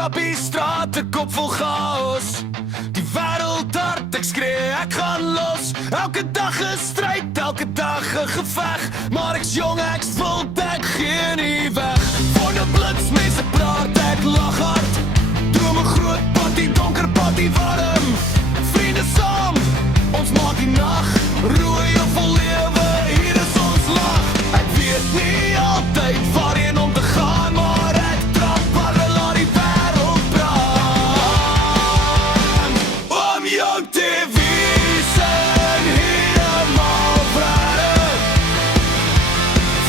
trap die straat, ek kop vol chaos. Die wêreld hard, ek skree, ek gaan los. Elke dag 'n stryd, elke dag 'n geveg. Maar ek's jong, ek's wild, ek gee nie weg. Voor 'n blits, mense praat, ek lag hard. Drome groot pad, die donker pad, die warm. Vriende saam, ons maak die nag rooi of vol lewe, hier is ons lag. Ek weet nie altyd waarheen om te gaan, maar ek trap parre, laat die wêreld brand. Om jou te wees en helemaal vrede.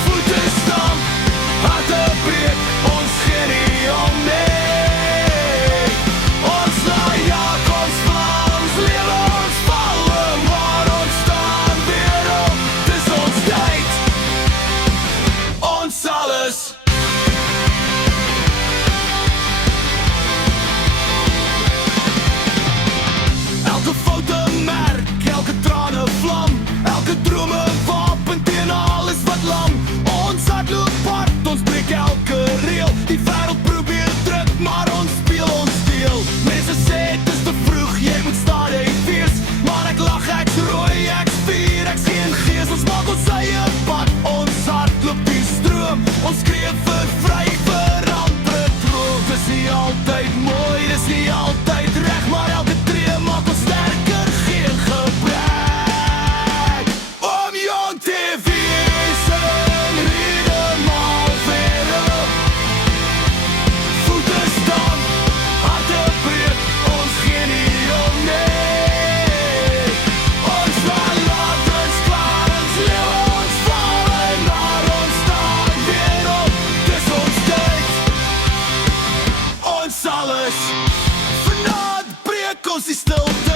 Voete stamp, harte breek, ons gee nie om nee. Ons laai jak, ons vlaams, lewe ons vallen, maar ons staan weer op. Dis ons tyd, ons alles. Elke foute merk, elke trane vlam, elke drome wapen teen alles wat lam. Ons hardloop hard, ons breek elke reël. Die wêreld probeer druk, maar ons speel ons deel. Mense sê dis te vroeg, jy moet stadig wees. Maar ek lag, ek's rooi, ek's vuur, ek's geen gees. Ons maak ons eie pad, ons hardloop die stroom. Ons skree vir vry, vir ander droom. Dis nie altyd mooi, dis nie altyd reg, maar elke tree maak ons sterker, geen gebrek. Om jong te wees en helemaal verder. Voete stamp, harte breek, ons gee nie om nee. Ons laat ons klaar, ons lewe ons vallen, maar ons staan weer op. Dis ons tyd, ons alles. Vanaand breek ons die stilte.